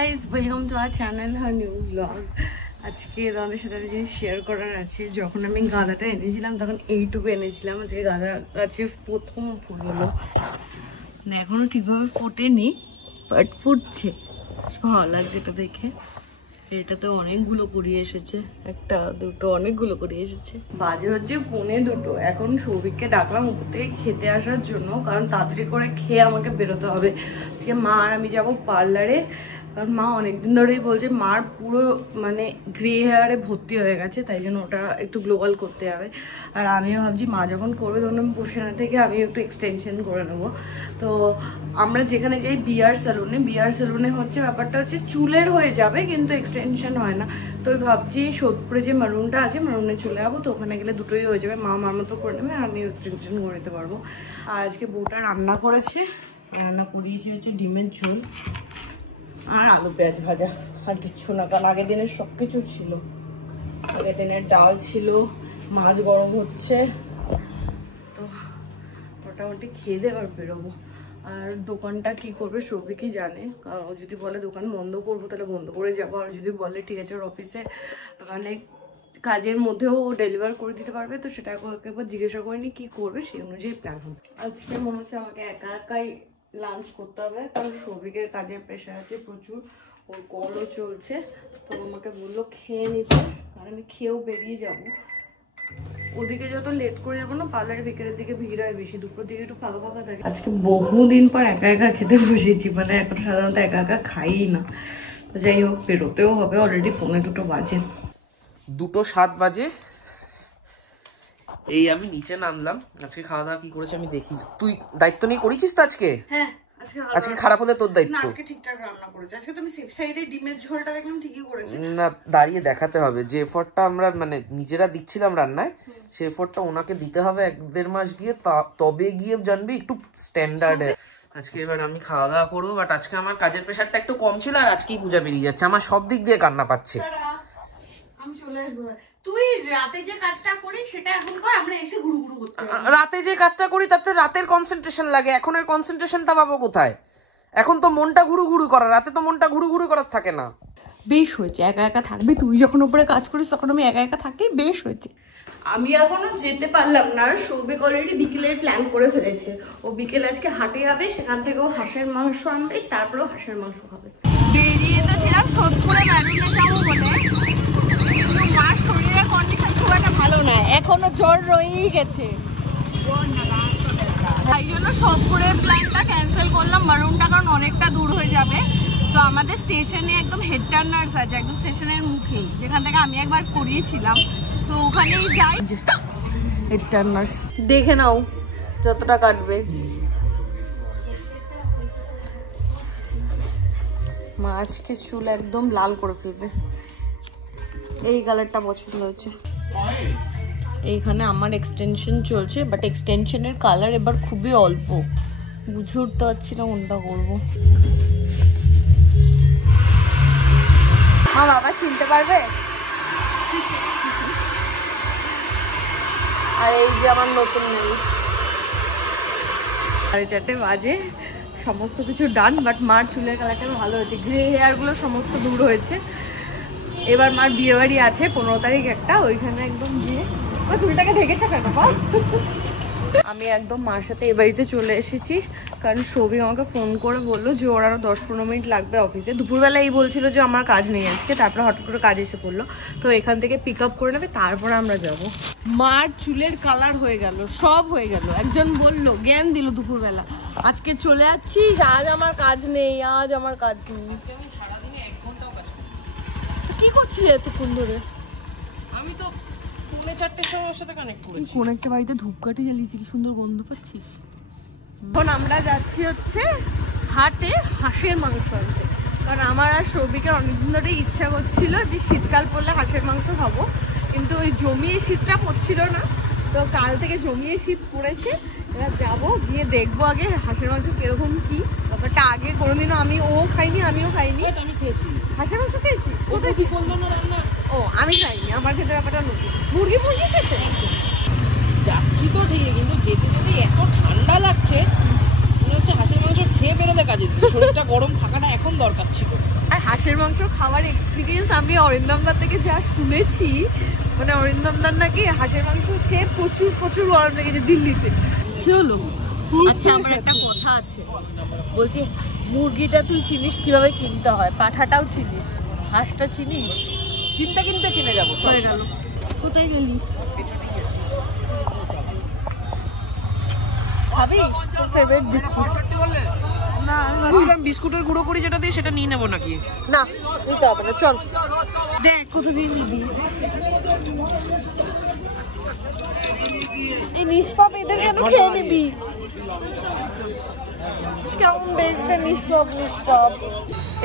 guys, welcome to our channel, her new vlog. আজকে তোমাদের সাথে একটা জিনিস শেয়ার করার আছে। যখন আমি গাঁদাটা এনেছিলাম তখন এইটুকু এনেছিলাম। আজকে গাঁদা গাছে প্রথম ফুল হলো, মানে এখনো ঠিকভাবে ফোটেনি, বাট ফুটছে, ভালো লাগছে এটা দেখে। এটাতে অনেকগুলো কুড়িয়ে এসেছে, একটা দুটো অনেকগুলো কুড়িয়ে এসেছে। বাজে হচ্ছে 1:45। এখন সৌভিককে ডাকলাম উপর থেকে খেতে আসার জন্য, কারণ তাড়াতাড়ি করে খেয়ে আমাকে বেরোতে হবে। আজকে মা আর আমি যাবো পার্লারে, কারণ মা অনেকদিন ধরেই বলছে মার পুরো মানে গ্রে হেয়ারে ভর্তি হয়ে গেছে, তাই জন্য ওটা একটু গ্লোবাল করতে হবে। আর আমিও ভাবছি মা যখন করবে তখন আমি বসে না থেকে আমি একটু এক্সটেনশন করে নেবো। তো আমরা যেখানে যাই বিয়ার সেলুনে হচ্ছে ব্যাপারটা হচ্ছে চুলের হয়ে যাবে কিন্তু এক্সটেনশন হয় না। তো ভাবছি সোদপুরে যে মারুনটা আছে মারুনে চলে যাবো, তো ওখানে গেলে দুটোই হয়ে যাবে, মা মার মতো করে নেবে আর আমি এক্সটেনশন করে নিতে পারবো। আর আজকে বউটা রান্না করেছে, রান্না করিয়েছে হচ্ছে ডিমের ঝোল আর আলু পেঁয়াজ ভাজা, আর কিচ্ছু না, কারণ আগের দিনের সব কিছু ছিল। আগের দিনের ডাল ছিল, মাছ গরম হচ্ছে, তো মোটামুটি খেয়ে দিয়ে এবার বেরোবো। আর দোকানটা কি করবে সৌভিকই জানে, কারণ ও যদি বলে দোকান বন্ধ করবো তাহলে বন্ধ করে যাবো, আর যদি বলে ঠিক আছে ওর অফিসে মানে কাজের মধ্যেও ও ডেলিভার করে দিতে পারবে, তো সেটা একবার জিজ্ঞাসা করিনি কি করবে, সেই অনুযায়ী প্ল্যান হবে। আজকে মনে হচ্ছে আমাকে একা একাই লাঞ্চ করতে হবে, কারণ সৌভিকের কাজের প্রেশার আছে প্রচুর, ওর কলও চলছে। তো আমাকে বললো খেয়ে নিতে, আর আমি খেয়েও বেরিয়ে যাবো। ওদিকে যত লেট করে যাবো না, পার্লারে বিকেলের দিকে ভিড় হয় বেশি, দুপুর দিকে একটু ফাঁকা ফাঁকা থাকে। আজকে বহুদিন পর একা একা খেতে বসেছি, মানে এখন সাধারণত একা একা খাই না। তো যাই হোক বেরোতেও হবে, অলরেডি 1:45 বাজে, 2:07 বাজে। এই আমি নিচে নামলাম। আজকে খাওয়া দাওয়া কি করেছে আমি দেখি। তুই দায়িত্ব নিয়ে করেছিস তো আজকে? হ্যাঁ আজকে খারাপ হলে তোর দায়িত্ব। না, আজকে ঠিকঠাক রান্না করেছে। আজকে তুমি সেফ সাইডে ডিমের ঝোলটা দেখলাম ঠিকই করেছে। না, দাঁড়িয়ে দেখাতে হবে যে এফর্টটা আমরা মানে নিজেরা দিচ্ছিলাম রান্নায়, সেই এফর্টটা ওনাকে দিতে হবে 1-1.5 মাস গিয়ে, তবে গিয়ে জানবি একটু স্ট্যান্ডার্ডে। আজকে এবার আমি খাওয়া দাওয়া করবো, বাট আজকে আমার কাজের প্রেশারটা একটু কম ছিল, আর আজকেই পূজা বেরিয়ে যাচ্ছে, আমার সব দিক দিয়ে কান্না পাচ্ছে। আমি চলে আসবো, তুই রাতে যে কাজটা করিস সেটা এখন কর, আমরা এসে ঘুরুঘুরু করতে হবে। রাতে যে কাজটা করি তাতে রাতের কনসেন্ট্রেশন লাগে, এখন এর কনসেন্ট্রেশনটা পাবো কোথায়? এখন তো মনটা ঘুরু ঘুরু করা, রাতে তো মনটা ঘুরু ঘুরু করার থাকে না। বেশ হয়েছে, একা একা থাকবি তুই, যখন উপরে কাজ করিস তখন আমি একা একা থাকি, বেশ হয়েছে। আমি এখনো যেতে পারলাম না, সৌভিক অলরেডি বিকেলের প্ল্যান করে ফেলেছে। ও বিকেলে আজকে হাটে যাবে, সেখান থেকে ও হাঁসের মাংস আনবে, তারপরেও হাঁসের মাংস খাবে। বেরিয়ে তো ছিলাম সোদপুরে ম্যারুনে যাবো বলে, কিন্তু মার শরীরের কন্ডিশন খুব একটা ভালো না, এখনো জ্বর রয়েই গেছে, তাই জন্য সোদপুরের প্ল্যানটা ক্যান্সেল করলাম। মারুনটা কারণ অনেকটা দূর হয়ে যাবে। তো আমাদের স্টেশনে একদম হেড টার্নার্স আছে, একদম স্টেশনের মুখেই, যেখান থেকে আমি একবার করিয়েছিলাম, তো ওখানেই যাই। হেড টার্নার্স দেখে নাও যতটা কাটবে। মাছকে চুল একদম লাল করে ফেলবে। এই কালারটা পছন্দ হচ্ছে। এইখানে আমার এক্সটেনশন চলছে, বাট এক্সটেনশনের কালার এবার খুবই অল্প, বুঝে উঠতে পারছি না কোনটা করবো। মা বাবা চিনতে পারবে? আর এই যে আমার নতুন নেলস। 4:30 বাজে, সমস্ত কিছু ডান, বাট মার চুলের কালারটা ভালো হয়েছে, গ্রে হেয়ার গুলো সমস্ত দূর হয়েছে। এবার মার বিয়ে বাড়ি আছে 15 তারিখ একটা, ওইখানে একদম গিয়ে চুলটাকে ঢেকেছে কেন? আমি একদম মার সাথে এ বাড়িতে চলে এসেছি, কারণ সৌভিক আমাকে ফোন করে বললো যে ওর আরো 10-15 মিনিট লাগবে অফিসে। দুপুরবেলা এই বলছিল যে আমার কাজ নেই আজকে, তারপরে হঠাৎ করে কাজ এসে পড়লো, তো এখান থেকে পিক আপ করে নেবে, তারপরে আমরা যাব। মার চুলের কালার হয়ে গেল, সব হয়ে গেল। একজন বললো, জ্ঞান দিল দুপুরবেলা, আজকে চলে যাচ্ছিস, আজ আমার কাজ নেই, আজ আমার কাজ নেই। কি করছিস এতক্ষণ ধরে? আমি তো 4:30 সময় ওর সাথে কানেক্ট করেছি। কোন একটা বাড়িতে ধূপকাঠি জ্বালিয়েছি, কি সুন্দর গন্ধ পাচ্ছিস। এখন আমরা যাচ্ছি হচ্ছে হাটে হাঁসের মাংস আনতে, কারণ আমার আর সৌভিকের অনেকদিন ধরেই ইচ্ছা করছিল যে শীতকাল পড়লে হাঁসের মাংস খাবো, কিন্তু ওই জমিয়ে শীতটা পড়ছিল না, তো কাল থেকে জমিয়ে শীত পড়েছে। এবার যাবো, গিয়ে দেখবো আগে হাঁসের মাংস কিরকম কি ব্যাপারটা। আগে কোনোদিনও ও খাইনি, আমিও খাইনি। আমি খেয়েছি হাঁসের মাংস, খেয়েছি। কোথায় কি করলো না রান্না? ও আমি খাইনি, আমার ক্ষেত্রে ব্যাপারটা নতুন। মুরগি খেতে যাচ্ছি তো ঠিকই, কিন্তু যেতে যেতে এত ঠান্ডা লাগছে, মনে হচ্ছে হাঁসের মাংস খেয়ে বেরোলে কাজে দিত, শরীরটা গরম থাকাটা এখন দরকার ছিল। আর হাঁসের মাংস খাওয়ার এক্সপিরিয়েন্স আমি অরিন্দমদার থেকে যা শুনেছি, মানে অরিন্দমদার নাকি হাঁসের মাংস খেয়ে প্রচুর প্রচুর গরম লেগেছে দিল্লিতে। কি হলো? আচ্ছা আমার একটা কথা আছে, বলছি মুরগিটা তুই চিনিস কিভাবে কিনতে হয়, পাঠাটাও চিনিস, হাঁসটা চিনিস? কিনতে কিনতে চিনে যাবো। চলে গেল। কোথায় গেলি? খাবি তোর ফেভারিট বিস্কুট? না ভাবছিলাম বিস্কুটের গুঁড়ো করি যেটা দিয়ে সেটা নিয়ে নেবো নাকি। না নিতে হবে না, চল দেখ কত দিয়ে নিবি। এই নিষ্পাপ এদের কেন খেয়ে নিবি? কেমন দেখতে নিষ্পাপ নিষ্পাপ।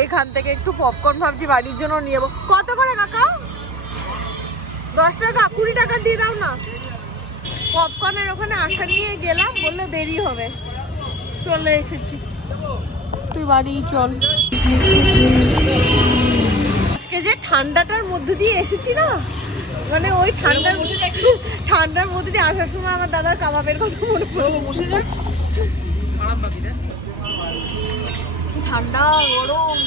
এখান থেকে একটু পপকর্ন ভাবছি বাড়ির জন্য নিয়ে যাবো। কত করে কাকা? 10 টাকা? 20 টাকা দিয়ে দাও না। পপকর্নের ওখানে আশা নিয়ে গেলাম, বললো দেরি হবে, চলে এসেছি। তুই বাড়ি চল। আজকে যে ঠান্ডাটার মধ্যে দিয়ে এসেছি না, মানে ওই ঠান্ডার মধ্যে দিয়ে আসার সময় আমার দাদার কাবাবের কথা মনে পড়লো। বসে যাক, খারাপ ভাবি রে। ঠান্ডা গরম,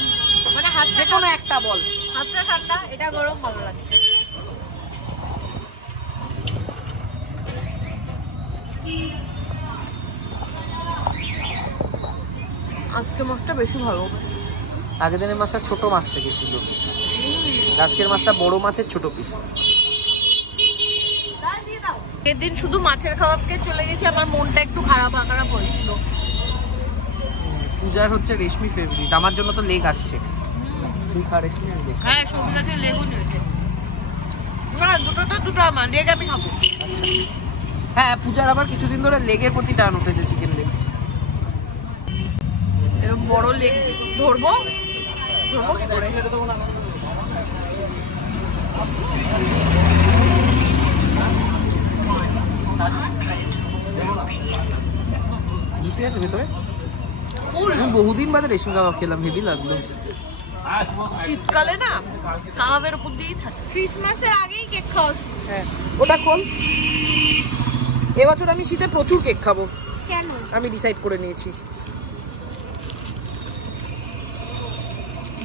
মানে হাত যে কোনো একটা বল। হাতটা ঠান্ডা, এটা গরম, ভালো লাগছে। আজকে মাছটা বেশি ভালো। আগের দিনের মাছটা ছোট মাছ থেকে ছিল, আজকের মাছটা বড় মাছের ছোট পিস। এদিন শুধু মাছের খাবারকে চলে গেছি, আমার মনটা একটু খারাপ খারাপ হয়েছিল। পূজার হচ্ছে রেশমি ফেভারিট, আমার জন্য তো লেগ আসছে। তুই খা রেশমি? হ্যাঁ সবজি গাছের লেগও নিয়েছে। না দুটো আমার লেগ আমি খাবো। আচ্ছা হ্যাঁ, পূজার আবার কিছুদিন ধরে লেগের প্রতি টান উঠেছে, চিকেন লেগ। এরকম বড় লেগ ধরবো কি করে? জুসি আছে ভেতরে। আমি বহুদিন বাদে রেশমি কাবাব খেলাম, হেভি লাগলো। শীতকালে না কাবাবের উপর দিয়েই থাকে। ক্রিসমাসের আগেই কেক খাওয়া। হ্যাঁ ওটা খোল। এবছর আমি শীতে প্রচুর কেক খাবো, কেন? আমি ডিসাইড করে নিয়েছি।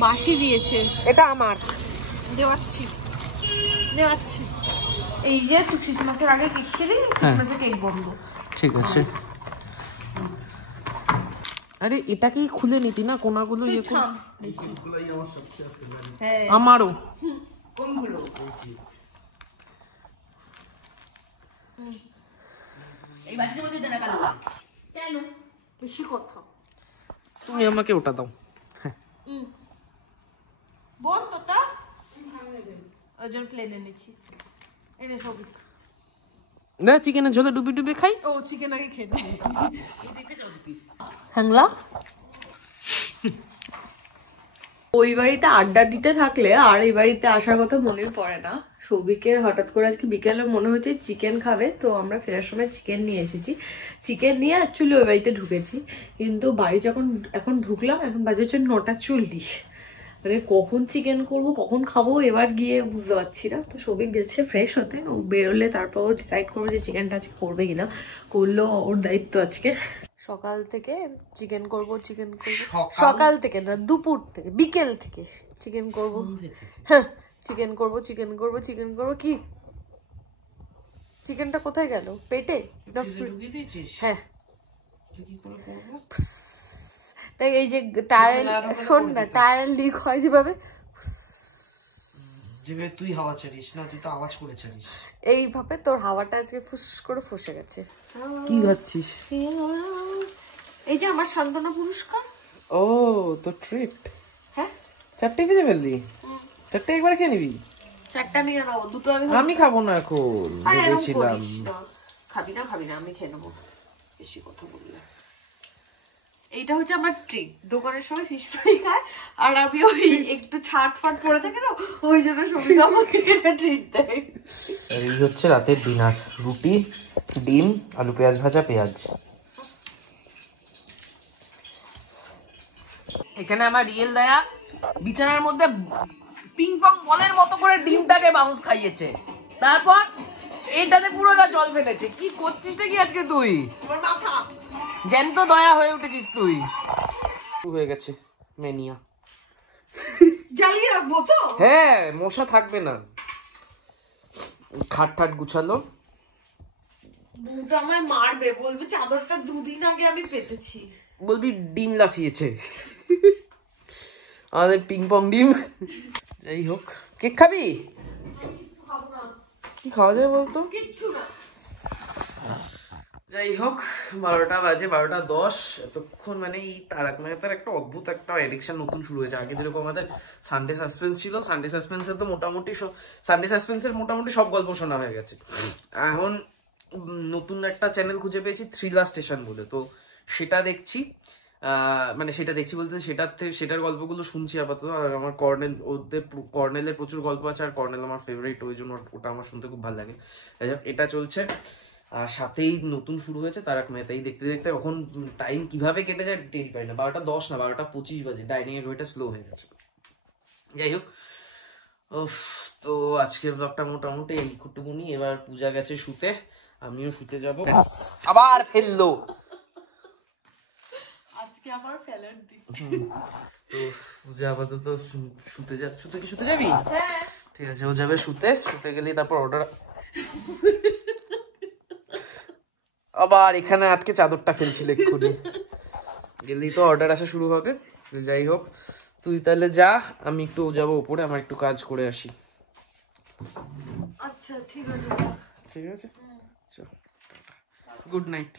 বাসি দিয়েছে, এটা আমার। দেওয়াচ্ছি। এই যে তুই ক্রিসমাসের আগে কেক খেলি, ক্রিসমাসে কেক বন্ধ। ঠিক আছে। আরে এটাকেই খুলে নিতি না, কোনাগুলো ইয়ে করে। হ্যাঁ আমারও। কোনগুলো? এই বাটির মধ্যে দেনা কালো কেন? বেশি কথা। তুমি আমাকে ওটা দাও। হ্যাঁ বল তোটা ওজন প্লেন এনেছি, এনে সবই। না চিকেনের ঝোলে ডুবি ডুবি খাই। ও চিকেন আগে খেয়ে নে। হ্যাংলা ওই বাড়িতে আড্ডা দিতে থাকলে আর এই বাড়িতে আসার কথা মনে পড়ে না। সৌভিকের হঠাৎ করে আজকে বিকেলে মনে হচ্ছে চিকেন খাবে, তো আমরা ফেরার সময় চিকেন নিয়ে এসেছি। চিকেন নিয়ে অ্যাকচুয়ালি ওই বাড়িতে ঢুকেছি, কিন্তু বাড়ি যখন এখন ঢুকলাম, এখন বাজে হচ্ছে 9:40। মানে কখন চিকেন করব কখন খাবো এবার গিয়ে বুঝতে পারছি না। তো সৌভিক গেছে ফ্রেশ হতে, ও বেরোলে তারপর ও ডিসাইড করবো যে চিকেনটা আজকে করবে কিনা। করলেও ওর দায়িত্ব আজকে। সকাল থেকে চিকেন করব সকাল থেকে না, দুপুর থেকে বিকেল থেকে চিকেন করব। হ্যাঁ চিকেন করব কি চিকেনটা কোথায় গেল? পেটে? হ্যাঁ তাই এই যে টায়ার, শোন না, টায়ার লিক হয় যেভাবে, তুই হাওয়া ছাড়িস না, তুই তো আওয়াজ করে ছাড়িস। এইভাবে তোর হাওয়াটা আজকে ফুস করে ফসে গেছে। কি ভাবছিস? এই যে আমার সান্ত্বনা পুরস্কার। ও তো ট্রিট। হ্যাঁ 4টে ভেজে ফেললি? 4টে একবারে খেয়ে নিবি? 4টা আমি খাবো, 2টো আমি খাবো না এখন, ভেবেছিলাম। খাবি না আমি খেয়ে নেবো, বেশি কথা বললে। এইটা হচ্ছে আমার ট্রিট। দোকানের সময় ফিশ ফ্রাই খায় আর আমি ওই একটু ছাট ফাট পড়ে থাকে না, ওই জন্য সবই আমাকে এটা ট্রিট দেয়। এই হচ্ছে রাতের ডিনার, রুটি, ডিম, আলু পেঁয়াজ ভাজা, পেঁয়াজ। এখানে আমার রিয়েল দয়া বিছানার মধ্যে পিং পং বলের মতো করে ডিমটাকে বাউন্স খাইয়েছে, তারপর এইটাতে পুরোটা জল ফেলেছে। কি করছিসটা কি আজকে তুই? জ্যান্ত দয়া হয়ে উঠেছিস তুই। হয়ে গেছে মেনিয়া। যাই হ্যাঁ মশা থাকবে না। খাট ঠাট গুছালো, বউটা আমায় মারবে, বলবে চাদরটা 2 দিন আগে আমি পেতেছি। বলবি ডিম লাফিয়েছে আমাদের পিং পং ডিম। যাই হোক, কেক খাবি? কি খাওয়া যায় বলতো? কিচ্ছু না। যাই হোক 12টা বাজে, 12টা 10। এতক্ষণ মানে এই তারক মেহতার একটা অদ্ভুত একটা এডিকশন নতুন শুরু হয়েছে। আগে যেরকম আমাদের সানডে সাসপেন্স ছিল, সানডে সাসপেন্সের তো মোটামুটি সানডে সাসপেন্সের মোটামুটি সব গল্প শোনা হয়ে গেছে। এখন নতুন একটা চ্যানেল খুঁজে পেয়েছি থ্রিলার স্টেশন বলে, তো সেটা দেখছি। মানে সেটা দেখছি বলতে সেটার গল্পগুলো শুনছি আপাতত। আর আমার কর্নেলের প্রচুর গল্প আছে, আর কর্নেল আমার ফেভারিট, ওই জন্য ওটা আমার শুনতে খুব ভালো লাগে। যাই হোক এটা চলছে, আর সাথেই নতুন শুরু হয়েছে তারক মেহতা। এই দেখতে দেখতে এখন টাইম কিভাবে কেটে যায় টেরি পাই না। 12টা 10 না 12টা 25 বাজে, ডাইনিং এর ঘড়িটা স্লো হয়ে গেছে। যাই হোক তো আজকের ব্লগটা মোটামুটি এইটুকুনি। এবার পূজা গেছে শুতে, আমিও শুতে যাব। আবার ফেললো আজকে আমার ফেলার দিন। তো পূজা আপাতত শুতে যাবি? ঠিক আছে, ও যাবে শুতে গেলেই তারপর অর্ডার। আবার এখানে আটকে চাদরটা ফেলছিল এক্ষুনি, গেলেই তো অর্ডার আসা শুরু হবে। যাই হোক তুই তাহলে যা, আমি একটু যাবো উপরে, আমার একটু কাজ করে আসি। আচ্ছা ঠিক আছে। ঠিক আছে, গুড নাইট।